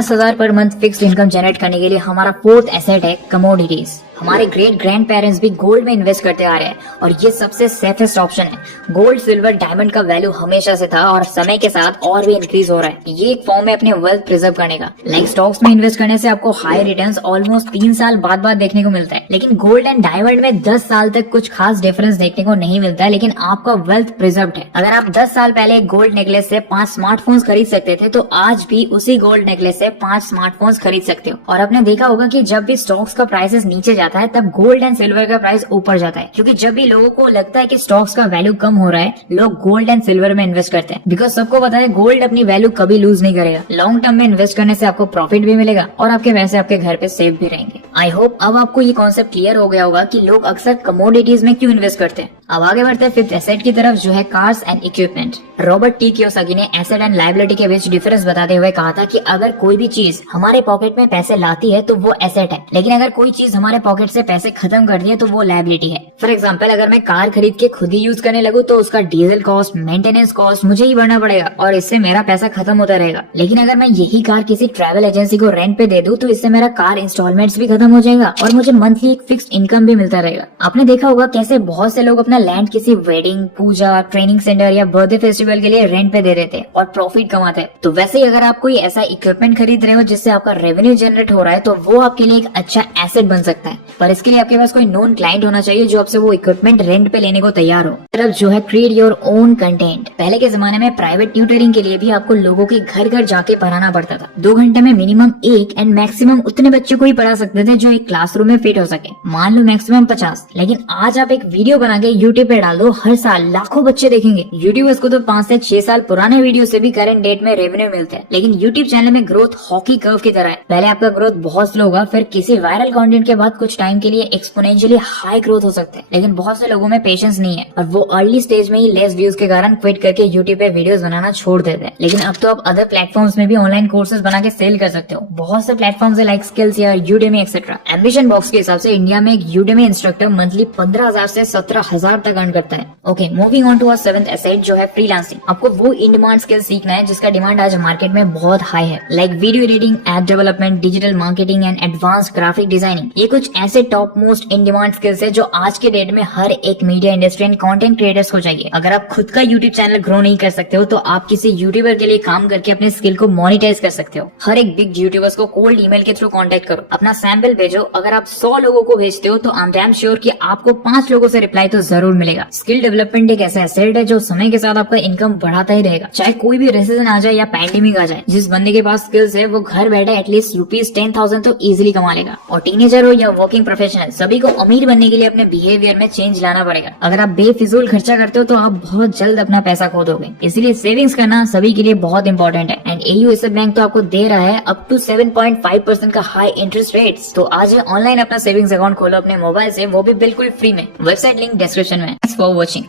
10,000 per month fixed income generate करने के लिए हमारा फोर्थ एसेट है कमोडिटीज। हमारे ग्रेट ग्रैंड पेरेंट्स भी गोल्ड में इन्वेस्ट करते आ रहे हैं और ये सबसे सेफेस्ट ऑप्शन है। गोल्ड, सिल्वर, डायमंड का वैल्यू हमेशा से था और समय के साथ और भी इंक्रीज हो रहा है। ये एक फॉर्म है अपने वेल्थ प्रिजर्व करने का। लाइक स्टॉक्स में इन्वेस्ट करने से आपको हाई रिटर्न्स ऑलमोस्ट 3 साल बाद देखने को मिलता है, लेकिन गोल्ड एंड डायमंड में 10 साल तक कुछ खास डिफरेंस देखने को नहीं मिलता है, लेकिन आपका वेल्थ प्रिजर्व है। अगर आप 10 साल पहले एक गोल्ड नेकलेस से 5 स्मार्टफोन्स खरीद सकते थे, तो आज भी उसी गोल्ड नेकलेस से 5 स्मार्टफोन्स खरीद सकते हो। और आपने देखा होगा कि जब भी स्टॉक्स का प्राइसेस नीचे जाता है तब गोल्ड एंड सिल्वर का प्राइस ऊपर जाता है, क्योंकि जब भी लोगों को लगता है कि स्टॉक्स का वैल्यू कम हो रहा है, लोग गोल्ड एंड सिल्वर में इन्वेस्ट करते हैं। बिकॉज सबको पता है गोल्ड अपनी वैल्यू कभी लूज नहीं करेगा। लॉन्ग टर्म में इन्वेस्ट करने से आपको प्रॉफिट भी मिलेगा और आपके पैसे आपके घर पे सेफ भी रहेंगे। आई होप अब आपको ये कॉन्सेप्ट क्लियर हो गया होगा कि लोग अक्सर कमोडिटीज में क्यों इन्वेस्ट करते हैं। अब आगे बढ़ते हैं फिफ्थ एसेट की तरफ, जो है cars and equipment. Robert T Kiyosaki ने एसेट एंड लायबिलिटी के बीच डिफरेंस बताते हुए कहा था कि अगर कोई भी चीज हमारे पॉकेट में पैसे लाती है तो वो एसेट है, लेकिन अगर कोई चीज हमारे पॉकेट से पैसे खत्म करती है तो वो लायबिलिटी है। फॉर एग्जाम्पल, अगर मैं कार खरीद के खुद ही यूज करने लगूं तो उसका डीजल कॉस्ट, मेंटेनेंस कॉस्ट मुझे ही भरना पड़ेगा और इससे मेरा पैसा खत्म होता रहेगा। लेकिन अगर मैं यही कार किसी ट्रैवल एजेंसी को रेंट पे दे दूं तो इससे मेरा कार इंस्टॉलमेंट्स भी खत्म हो जाएगा और मुझे मंथली एक फिक्स्ड इनकम भी मिलता रहेगा। आपने देखा होगा कैसे बहुत से लोग अपना लैंड किसी वेडिंग, पूजा, ट्रेनिंग सेंटर या बर्थडे फेस्टिवल के लिए रेंट पे दे देते और प्रॉफिट कमाते हैं। तो वैसे ही अगर आप कोई ऐसा इक्विपमेंट खरीद रहे हो जिससे आपका रेवेन्यू जनरेट हो रहा है तो वो आपके लिए एक अच्छा एसेट बन सकता है, पर इसके लिए आपके पास कोई नोन क्लाइंट होना चाहिए जो आपसे वो इक्विपमेंट रेंट पे लेने को तैयार हो। तरफ जो है क्रिएट योर ओन कंटेंट। पहले के जमाने में प्राइवेट ट्यूटरिंग के लिए भी आपको लोगों के घर घर जाके पढ़ाना पड़ता था। 2 घंटे में मिनिमम 1 एंड मैक्सिमम उतने बच्चों को ही पढ़ा सकते थे जो एक क्लासरूम में फिट हो सके, मान लो मैक्सिमम 50। लेकिन आज आप एक वीडियो बना के यूट्यूब पे डाल दो, हर साल लाखों बच्चे देखेंगे। यूट्यूबर्स को तो 5 से 6 साल पुराने वीडियो से भी करंट डेट में रेवेन्यू मिलता है। लेकिन यूट्यूब चैनल में ग्रोथ हॉकी कर्व की तरह है। पहले आपका ग्रोथ बहुत स्लो होगा, फिर किसी वायरल कंटेंट के बाद कुछ टाइम के लिए एक्सपोनेंशियली हाई ग्रोथ हो सकते हैं। लेकिन बहुत से लोगों में पेशेंस नहीं है और वो अर्ली स्टेज में ही लेस व्यूज के कारण क्विट करके यूट्यूब पे वीडियोस बनाना छोड़ देते हैं। लेकिन अब तो आप अदर प्लेटफॉर्म्स में भी ऑनलाइन कोर्सेज बना के सेल कर सकते हो। बहुत से प्लेटफॉर्म्स है लाइक स्किल्स या यूडेमी एक्सेट्रा। एम्बिशन बॉक्स के हिसाब से इंडिया में एक यूडेमी इंस्ट्रक्टर मंथली 15,000 से 17,000 तक अर्न करता है। Okay, moving on to our seventh asset जो है फ्रीलांसिंग। आपको वो इन डिमांड स्किल सीखना है जिसका डिमांड आज मार्केट में बहुत हाई है, like video editing, app development, digital marketing and advance graphic designing. ये कुछ ऐसे top most in demand skills है जो आज के डेट में हर एक media industry and content creators को चाहिए। अगर आप खुद का यूट्यूब चैनल ग्रो नहीं कर सकते हो तो आप किसी यूट्यूबर के लिए काम करके अपने स्किल को मोनिटाइज कर सकते हो। हर एक बिग यूट्यूबर्स को कोल्ड ईमेल के थ्रू कांटेक्ट करो, अपना सैंपल भेजो। अगर आप 100 लोगों को भेजते हो तो आई एम डैम श्योर कि आपको 5 लोगों से रिप्लाई तो जरूर मिलेगा। स्किल डेवलपमेंट एक ऐसा एसेट है जो समय के साथ आपका इनकम बढ़ाता ही रहेगा, चाहे कोई भी रेसेशन आ जाए या पैंडेमिक आ जाए। जिस बंदे के पास स्किल्स है वो घर बैठे एटलीस्ट ₹10,000 तो इजिली कमा लेगा। और टीनेजर हो या वर्किंग प्रोफेशनल, सभी को अमीर बनने के लिए अपने बिहेवियर में चेंज लाना पड़ेगा। अगर आप बेफिजूल खर्चा करते हो तो आप बहुत जल्द अपना पैसा खो दोगे। इसलिए सेविंग्स करना सभी के लिए बहुत इंपॉर्टेंट है। एंड एयू एसएफ बैंक तो आपको दे रहा है अप टू 7.5% का हाई इंटरेस्ट रेट्स। तो आज ऑनलाइन अपना सेविंग्स अकाउंट खोलो अपने मोबाइल से, वो भी बिल्कुल फ्री में। वेबसाइट लिंक डिस्क्रिप्शन में। Thanks for watching.